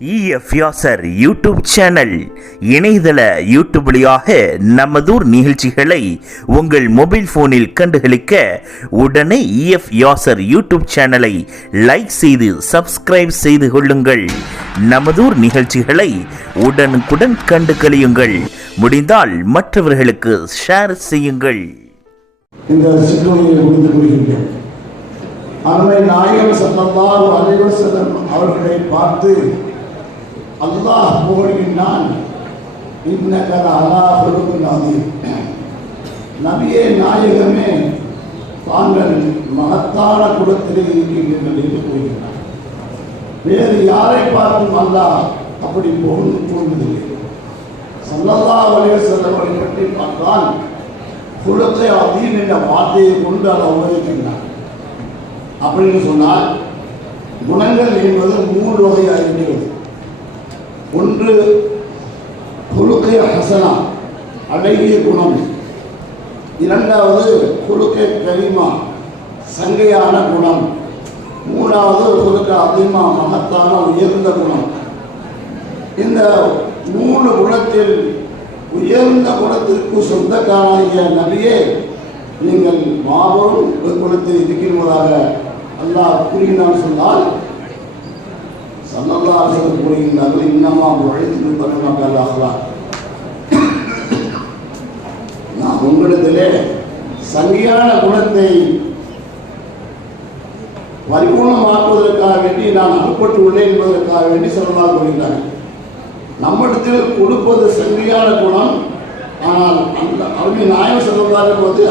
EF Yasar YouTube channel இணையதள YouTube வழியாக நமதூர் நிகழ்ச்சிகளை உங்கள் மொபைல் போனில் கண்டுகளிக்க உடனே EF யாசர் யூடியூப் சேனலை லைக் செய்து சப்ஸ்கிரைப் செய்து கொள்ளுங்கள். நமதூர் நிகழ்ச்சிகளை உடனுக்குடன் கண்டு கழியுங்கள். முடிந்தால் மற்றவர்களுக்கு ஷேர் செய்யுங்கள். இந்த சிற்றுரையை முடித்து கொள்கின்றோம். அருமை நாயகம் ஸல்லல்லாஹு அலைஹி வஸல்லம் அவர்களை பார்த்து அல்லாஹ் புகழ்கின்றான், இன்னக லஅலா ஹுலுகின் அதீம். நபியே நாயகமே, தாங்கள் மகத்தான குலத்திலே இருக்கின்றீர்கள் என்று கூறுகிறார். வேறு யாரை பார்த்தும் அல்லாஹ் அப்படி கூறுவதில்லை. ஸல்லல்லாஹு அலைஹி வஸல்லம் அவர்களை பற்றி பார்த்தால் குலத்தை அதீம் என்ற வார்த்தையை கொண்டு அதை உபயோகிக்கின்றார். அப்படின்னு சொன்னால் குணங்கள் என்பது 3 வகையாக இருக்கிறது. ஒன்று குலுக்கை ஹசனா, அழகிய குணம். இரண்டாவது குலுக்கை கரிமா, சங்கையான குணம். மூணாவது குலுக்கை அதிகமா, மகத்தான உயர்ந்த குணம். இந்த 3 குணத்தில் உயர்ந்த குணத்திற்கு சொந்தக்காரனாகிய நபியே, நீங்கள் மாபெரும் குணத்தில் இருக்கின்றதாக அல்லாஹ் கூறுகிறான். சொன்னால் ஸல்லல்லாஹு அலைஹி வஸல்லம் கூறுகின்றார்கள், இன்னமா புஇத்து பரமக்கல் அஹ்லாக். நான் உங்களிடத்திலே சங்கியான குணத்தை பரிபூர்ணமாக்குவதற்காக வேண்டி நான் அனுப்பட்டு உள்ளேன் என்பதற்காக வேண்டி ஸல்லல்லாஹு கூறுகிறார்கள். நம்மிடத்தில் கொடுப்பது சங்கியான குணம். ஆனால் அந்த அருமை நாயகம் ஸல்லல்லாஹு போது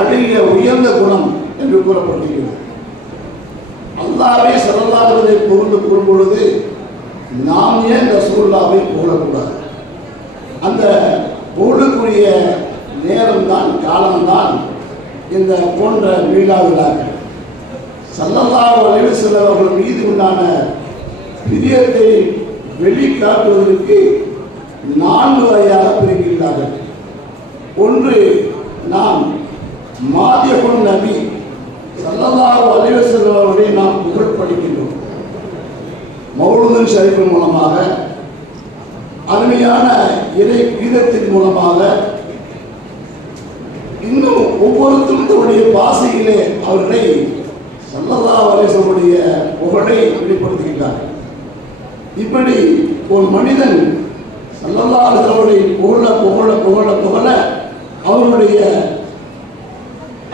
அழகிய உயர்ந்த குணம் என்று கூறப்பட்டிருக்கிறது. அல்லாஹ்வே ஸல்லல்லாஹு அலைஹி புகழ்ந்து கூறும்பொழுது நாம் ஏன் ரசூலுல்லாஹ்வை புகழக்கூடாது? அந்த புகழுக்குரிய நேரம்தான், காலம்தான் இந்த போன்ற மீளா விழாக்கள். ஸல்லல்லாஹு அலைஹி வஸல்லம் அவர்கள் மீது உண்டான பிரியத்தை வெளிக்காட்டுவதற்கு 4 வகையாக பிரிக்கின்றார்கள். ஒன்று, நாம் மாதியகுன் நபி ஸல்லல்லாஹு அலைஹி வஸல்லம் அவர்களை நாம் புகழ் படிக்கின்றோம். மௌலூதுன் ஷரீஃபின் மூலமாக, அருமையான இறை கீதத்தின் மூலமாக, இன்னும் ஒவ்வொருத்தரும் தன்னுடைய பாசையிலே அவர்களை ஸல்லல்லாஹு அலைஹி வஸல்லம் புகழை வெளிப்படுத்துகின்றார்கள். இப்படி ஒரு மனிதன் ஸல்லல்லாஹு அலைஹி வஸல்லம் புகழ புகழ புகழ புகழ அவருடைய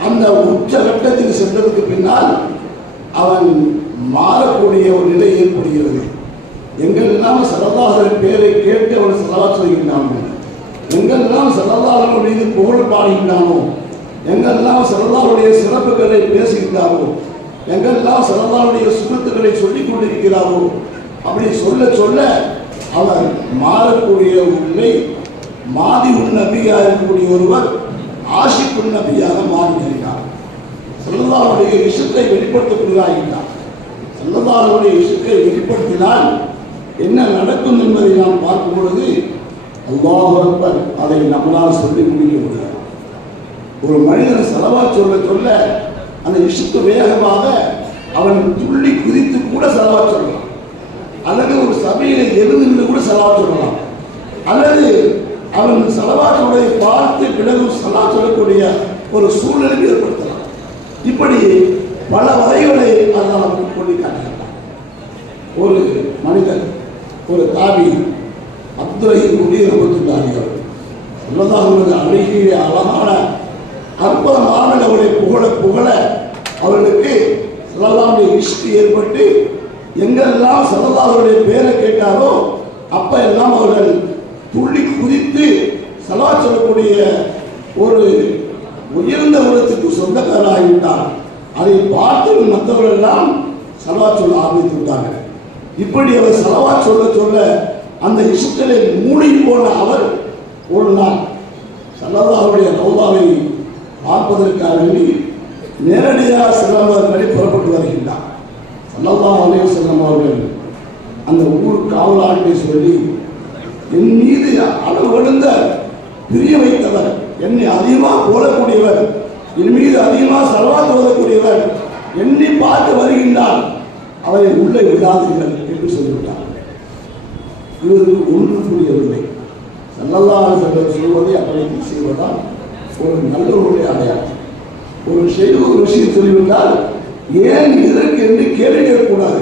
அந்த உச்சகட்டத்தில் சென்றதுக்கு பின்னால் அவன் மாறக்கூடிய ஒரு நிலை ஏற்படுகிறது. எங்கெல்லாம் ஸல்லல்லாஹு அலைஹி பேரை கேட்டு அவன் ஸலவாத் சொல்கின்றானோ, எங்கெல்லாம் ஸல்லல்லாஹு மீது புகழ் பாடுகின்றானோ, எங்கெல்லாம் ஸல்லல்லாஹுடைய சிறப்புகளை பேசுகின்றாரோ, எங்கெல்லாம் ஸல்லல்லாஹுடைய சுன்னத்துகளை சொல்லிக் கொண்டிருக்கிறாரோ, அப்படி சொல்ல சொல்ல அவர் மாறக்கூடிய ஒரு நிலை. மாதியுன் நபியாக இருக்கக்கூடிய ஒருவர் ஆஷிக்குன் நபியாக மாறுகிறார். ஸல்லல்லாஹுடைய இஷ்டத்தை வெளிப்படுத்தக்கூடியதாகிறார். ஸல்லல்லாஹுடைய இஷ்டத்தை வெளிப்படுத்தினால் என்ன நடக்கும் என்பதை நாம் பார்க்கும் பொழுது அல்லாஹ் அக்பர், அதை நம்மளால் சொல்லி முடிக்க முடியாது. ஒரு மனிதன் ஸலவாத் சொல்ல சொல்ல அந்த இஷ்டத்து வேகமாக அவன் துள்ளி குதித்து கூட ஸலவாத் சொல்லலாம். அல்லது ஒரு சபையில எழுந்து கூட ஸலவாத் சொல்லலாம். அல்லது அவன் ஸலவாத்துடைய பார்த்து பிறகு ஸலவாத் சொல்லக்கூடிய ஒரு சூழ்நிலை ஏற்படுத்தலாம். இப்படி பல வகைகளை அதனால் சொல்லி காட்டுகிறார். ஒரு மனிதன், ஒரு தாபி, அப்துரஹீம் ரஹ்மத்துல்லாஹி அலைஹி ஸல்லல்லாஹு அலைஹி அழகான அற்புதமான அவருடைய புகழ புகழ அவர்களுக்கு ஸல்லல்லாஹுடைய இஷ்டி ஏற்பட்டு எங்கெல்லாம் ஸல்லல்லாஹுடைய பேரை கேட்டாரோ அப்ப எல்லாம் அவர்கள் துள்ளி குதித்து ஸலவாத் சொல்லக்கூடிய ஒரு உயர்ந்த உலகத்துக்கு சொந்தக்காரராகிவிட்டார். அதை பார்த்து மற்றவர்கள் எல்லாம் ஸலவாத் சொல்ல ஆரம்பித்து விட்டார்கள். இப்படி அவர் ஸலவாத் சொல்ல சொல்ல அந்த இஷ்டத்திலே மூழ்கி போன அவர் ஒரு நாள் ஸல்லல்லாஹுடைய ரௌதாவை பார்ப்பதற்காக வேண்டி நேரடியாக சிலவர்களை புறப்பட்டு வருகின்றார். ஸல்லல்லாஹு அலைஹி வஸல்லம் அவர்கள் அந்த ஊர் காவலாளர்களை சொல்லி, என் மீது அளவு கடந்த பிரிய வைத்தவர், என்னை அதிகமாக போலக்கூடியவர், என் மீது அதிகமாக ஸலவாத் ஓதக்கூடியவர், என்னை பார்த்து வருகின்றார், அவரை உள்ளே விடாதீர்கள் என்று சொல்லிவிட்டார். இவருக்கு ஒன்றும் புரியவில்லை. ஸல்லல்லாஹு அலைஹி வஸல்லம் சொல்வதை அப்படி செய்வதால் ஒரு நல்லவருடைய அடையாளம். ஒரு விஷயம் சொல்லிவிட்டால் ஏன் இதற்கு என்று கேள்வி கேட்கக்கூடாது,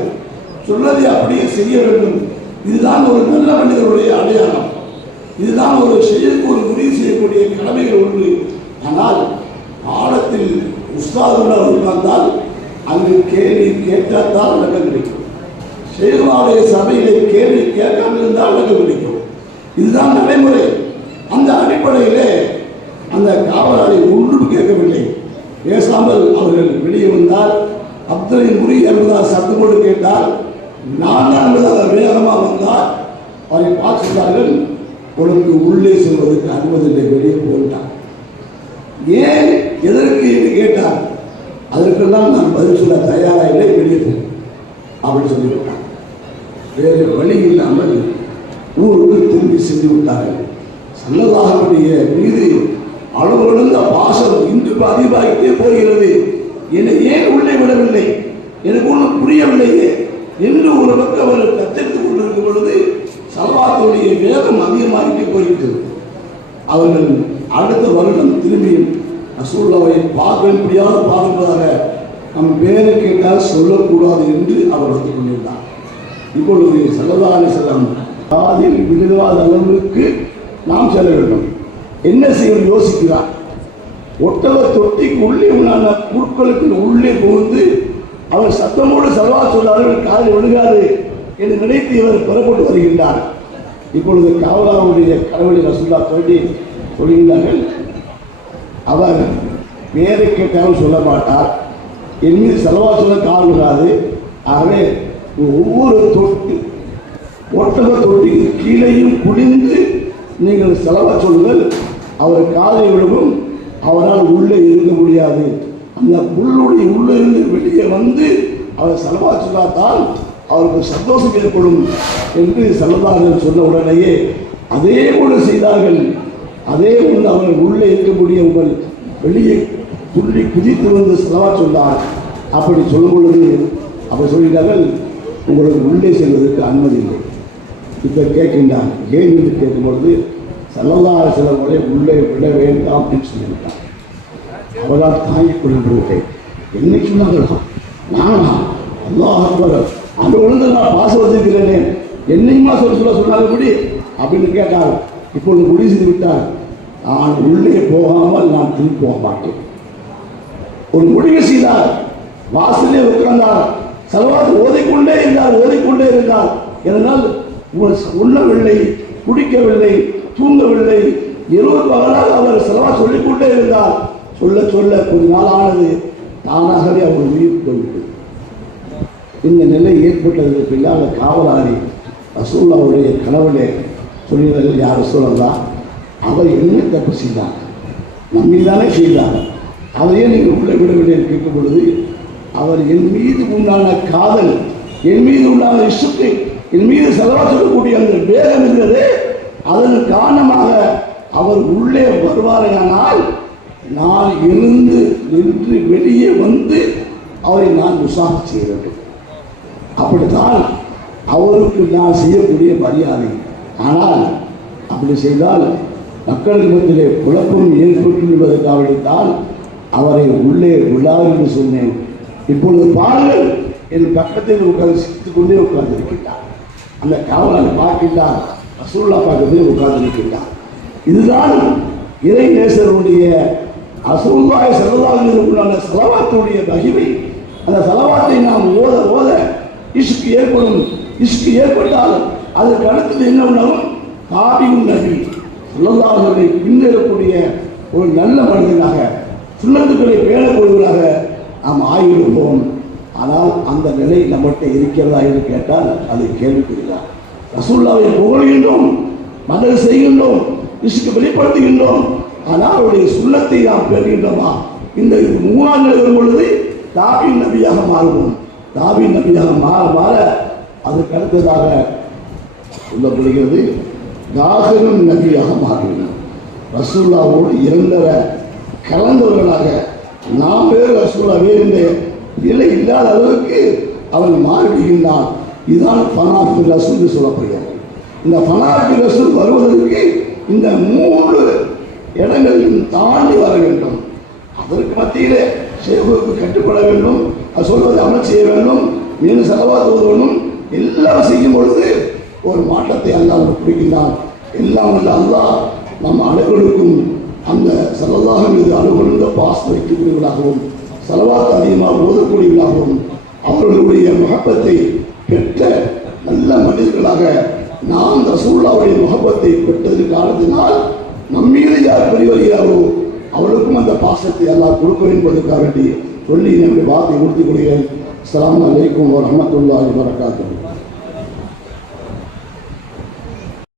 சொன்னதை அப்படியே செய்ய வேண்டும். இதுதான் ஒரு நல்ல மனிதருடைய அடையாளம். இதுதான் ஒரு செயலுக்கு ஒரு முடிவு செய்யக்கூடிய கடமைகள் ஒன்று. ஆனால் பாடத்தில் உஸ்தாதுடன் வந்தால் அங்கு கேள்வி கேட்டால் விளக்கம் கிடைக்கும். ஷேகுடைய சபையிலே கேள்வி கேட்காமல் இருந்தால் விளக்கம் கிடைக்கும். இதுதான் நடைமுறை. அந்த அடிப்படையிலே அந்த காவலாளி ஒன்றும் கேட்கவில்லை. பேசாமல் அவர்கள் வெளியே வந்தால் அப்துலின் முறி என்பதால் சத்தம் போட்டு கேட்டால் நான் தான் என்பதாக வேகமாக வந்தால் அவரை பார்க்கிறார்கள். உனக்கு உள்ளே செல்வதற்கு அனுமதி இல்லை, வெளியே போட்டான். ஏன் எதற்கு என்று கேட்டார். அதற்கெல்லாம் நான் பதில் சொல்ல தயாராக இல்லை, வெளியே போ அப்படின்னு சொல்லிவிட்டான். வேறு வழி இல்லாமல் ஊருக்கு திரும்பி சென்று விட்டார்கள். ஸல்லல்லாஹுடைய மீது அளவுகிழந்த பாசம் இன்று அதிகமாகிட்டே போகிறது. என்னை ஏன் உள்ளே விடவில்லை, எனக்கு ஒன்றும் புரியவில்லையே என்று ஒரு பக்கம் அவர் கத்தெடுத்துக் கொண்டிருக்கும் பொழுது ஸலவாத்துடைய வேகம் அதிகமாகிட்டே போய்விட்டது. அவர்கள் அடுத்த வருடம் திரும்பியும் ரசூலுல்லாஹை பார்க்கும்படியாக பார்ப்பதாக நம் பேரை கேட்டால் சொல்லக்கூடாது என்று அவர் வந்து கொண்டிருந்தார். இப்பொழுது ஸல்லல்லாஹு அலைஹி வஸல்லம் காதில் விழுகாத அளவுக்கு நாம் செல்ல வேண்டும். என்ன செய்ய யோசிக்கிறார். ஒட்டக தொட்டிக்கு உள்ளே உண்டான புற்களுக்கு உள்ளே புகுந்து அவர் சத்தமோடு ஸலவாத் சொல்லார்கள், காதில் விழுகாது என்று நினைத்து இவர் புறப்பட்டு வருகின்றார். இப்பொழுது காவலாவுடைய கடவுளை ரசூலுல்லாஹ் சொல்கிறார்கள், அவர் பேரை கேட்டாலும் சொல்ல மாட்டார், என் மீது ஸலவாத் சொல்ல கால் விடாது. ஆகவே ஒவ்வொரு ஒட்டக தொட்டிக்கு கீழேயும் குடிந்து நீங்கள் ஸலவாத் சொல்லுங்கள், அவர் காலை விழுவும், அவரால் உள்ளே இருக்க முடியாது. அந்த உள்ளுடைய உள்ளே இருந்து வெளியே வந்து அவர் ஸலவாத் சொல்லாதால் அவருக்கு சந்தோஷம் ஏற்படும் என்று ஸல்லல்லாஹு சொன்ன உடனேயே அதே போல செய்தார்கள். அதே போல அவர்கள் உள்ளே இருக்கக்கூடிய உங்கள் வெளியே துள்ளி குதித்து வந்து ஸலவாத் சொன்னார். அப்படி சொல்லும் பொழுது அவர் சொல்கிறார்கள், உங்களுக்கு உள்ளே செல்வதற்கு அனுமதி இல்லை. இப்போ கேட்கின்றான், ஏன் என்று கேட்கும் பொழுது ஸல்லல்லாஹு அலைஹி வஸல்லம் உள்ளே விட வேண்டாம் என்று சொல்லிவிட்டார். அவரால் தாங்கிக் கொள்கின்றேன். என்னை சொன்னார்களா, நானா அல்லாஹ் அக்பர் அந்த விழுந்து நான் பாச வச்சிருக்கிறேனே, என்னையுமா சொன்னார்கள்படி அப்படின்னு கேட்டார். இப்பொழுது முடிவு செய்து விட்டார், நான் உள்ளே போகாமல் நான் திரும்பி போக மாட்டேன். ஒரு முடிவு செய்தார். வாசலே உட்கார்ந்தார். ஸலவாத் ஓதிக்கொண்டே இருந்தார். இதனால் உண்ணவில்லை, குடிக்கவில்லை, தூங்கவில்லை. இரவு பகலாக அவர் ஸலவாத் சொல்லிக்கொண்டே இருந்தார். சொல்ல கொஞ்ச நாள் ஆனது, தானாகவே அவர் உயிர் போய்விட்டது. இந்த நிலை ஏற்பட்டதற்கு பின்னால் காவலாளி ரசூலுல்லாஹ்வுடைய கனவிலே சொல்கிறார்கள், யார் ரசூலல்லாஹ், அவர் என்ன தப்பு செய்தார், நம்மீதானே செய்தார், அதையே நீங்கள் உள்ளே விடவில்லை என்று கேட்கும் பொழுது அவர் என் மீது உண்டான காதல், என் மீது உண்டான இஷ்டத்தை, என் மீது ஸலவாத் சொல்லக்கூடிய அந்த வேகம் இருக்கிறது, அதன் காரணமாக அவர் உள்ளே வருவாரையானால் நான் எழுந்து நின்று வெளியே வந்து அவரை நான் உற்சாகம் செய்ய வேண்டும். அப்படித்தான் அவருக்கு நான் செய்யக்கூடிய மரியாதை. ஆனால் அப்படி செய்தால் மக்களுக்கு மத்தியிலே குழப்பம் ஏற்பட்டு என்பதற்காகத்தான் அவரை உள்ளே விடாது என்று சொன்னேன். இப்பொழுது பாருங்கள், என் பக்கத்தில் உட்கார்ந்து சிரித்துக் கொண்டே உட்கார்ந்திருக்கின்றார். அந்த காவலரை பார்க்கின்றார், ரசூலுல்லாஹ் பக்கத்தில் உட்கார்ந்திருக்கின்றார். இதுதான் இறை நேசருடைய ரசூலுல்லாஹி ஸல்லல்லாஹு அலைஹி வஸல்லம் ஸலவாத்துடைய மகிமை. அந்த ஸலவாத்தை நாம் ஓத இஷ்க் ஏற்படும். இஷ்க் ஏற்பட்டால் அதற்கு அடுத்தது என்ன உணவும், தாபிஉன் நபி ஸல்லல்லாஹு அலைஹி வஸல்லம் பின்தொடரக்கூடிய ஒரு நல்ல மனிதனாக, சுன்னத்துக்களை பேணக்கூடியவராக நாம் ஆகிவிடுவோம். ஆனால் அந்த நிலை நம்மகிட்ட இருக்கிறதா என்று கேட்டால் அதை கேள்விக்குறிதான். ரசூலுல்லாஹை புகழ்கின்றோம், மதல் செய்கின்றோம், இஷ்க் வெளிப்படுத்துகின்றோம். ஆனால் அவருடைய சுன்னத்தை நாம் பெறுகின்றோமா? இந்த மூணாம் நிலை வரும் பொழுது தாபின் நபியாக மாறுவோம். தாபின் நபியாக மாற அதுக்கு அடுத்ததாக சொல்லப்படுகிறது, தாகிரும் நபியாக மாறுகிறோம். ரசூலுல்லாஹோடு இறந்தவ கலந்தவர்களாக நாம் வேறு ரசூலுல்லாஹ் வேறு இந்த நிலை இல்லாத அளவுக்கு அவன் மாறிவிடுகின்றான். இதுதான் பனாஃபில் ரசூல் சொல்லப்படுகிறது. இந்த ஃபனாபி ரசூல் வருவதற்கு இந்த 3 இடங்களையும் தாண்டி வர வேண்டும். அதற்கு மத்தியிலே ஷேகுக்கு கட்டுப்பட வேண்டும், அது சொல்வதை அமல் செய்ய வேண்டும், மீன் செலவாக ஓதணும். எல்லாம் செய்யும் பொழுது ஒரு மாற்றத்தை அல்லாஹ் பிடிக்கின்றான். எல்லாம் வல்ல அல்லாஹ் நம் அனைவருக்கும் அந்த ஸல்லல்லாஹு மீது அனுகொண்ட பாசம் வைக்கக்கூடியவர்களாகவும் ஸலவாத் அதிகமாக ஓதக்கூடியவர்களாகவும் அவர்களுடைய மஹப்பத்தை பெற்ற நல்ல மனிதர்களாக நாம் ரசூலுல்லாஹ்வுடைய மஹப்பத்தை பெற்றதற்கு காரணத்தினால் நம்மீது யார் பெரியவர்களாரோ அவர்களுக்கும் அந்த பாசத்தை அல்லாஹ் கொடுக்க என்பதற்காக வேண்டி சொல்லி என்னுடைய வார்த்தையை உறுதி கொள்கிறேன். அஸ்ஸலாமு அலைக்கும் வரஹ்மத்துல்லாஹி வபரகாத்துஹு.